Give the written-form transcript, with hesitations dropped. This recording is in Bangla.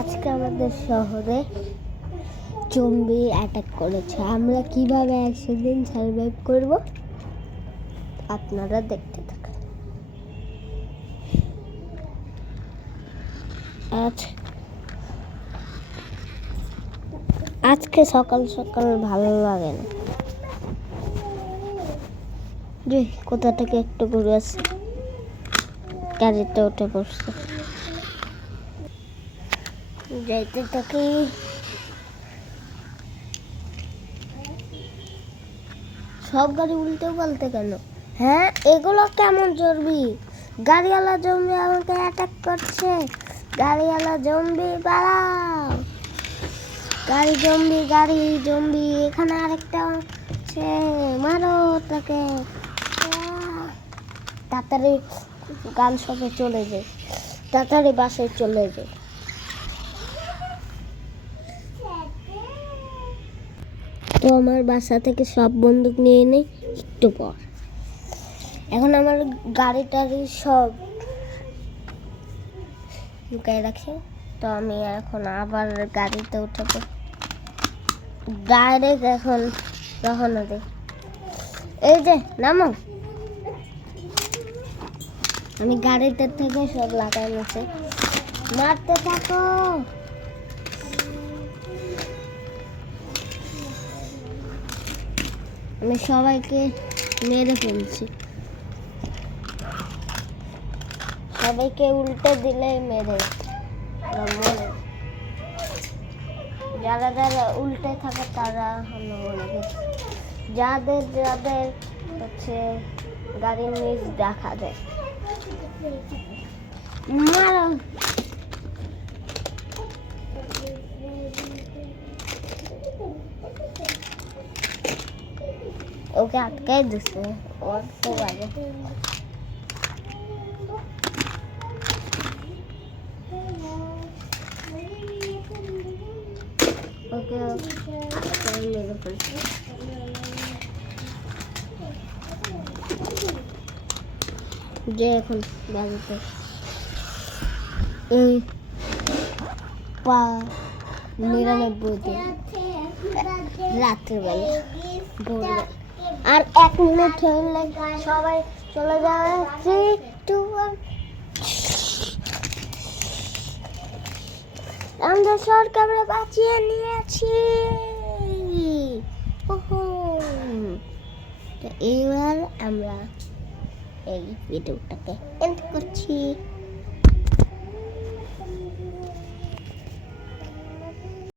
আজকে আমাদের শহরে জম্বি অ্যাটাক করেছে। আমরা কিভাবে 100 দিন সার্ভাইভ করব আপনারা দেখতে থাকুন। আজকে সকাল সকাল ভালো লাগে না, যে কোথা থেকে একটু ঘুরে আসছে, গাড়িতে উঠে পড়ছে, যাইতে থাকি। সব গাড়ি উল্টে পাল্টে কেন? হ্যাঁ, এগুলো কেমন জম্বি? গাড়িওয়ালা জম্বি আমাকে অ্যাটাক করছে। গাড়িওয়ালা জম্বি পালাও। গাড়ি জম্বি এখানে আরেকটা আছে, মারো তাকে। তাড়াতাড়ি গান শপে চলে যায়, তাড়াতাড়ি বাসায় চলে যায়। তো আমার বাসা থেকে সব বন্দুক নিয়ে নেই একটু পর। এখন আমার গাড়ি টাড়ি সব লুকায় রাখি। তো আমি এখন আবার গাড়িতে উঠে ডাইরেক্ট এখন রওনা দিই। এই যে নামো, আমি গাড়িতে থেকে সব লাগাই নিয়েছি। মারতে থাকো। আমি সবাইকে মেরে ফেলছি, সবাইকে উল্টে দিলে মেরে মরে। যারা যারা উল্টে থাকে তারা হলো মরে গেছে। যাদের যাদের হচ্ছে গাড়ির নিচ দেখা যায়, মারো। ওকে আটকাই দিচ্ছে, ওর তো আগে। ওকে আটকাই মেরে ফেলছে। যে এখন বাড়িতে এই 99 দিন রাত্রিবেলা ভোরবেলা আর 1 মিনিট হলে সবাই চলে যাবে। 3, 2, 1। আমরা শহরকে আমরা বাঁচিয়ে নিয়েছি। তো এইবার আমরা এই ভিডিওটাকে এন্ড করছি।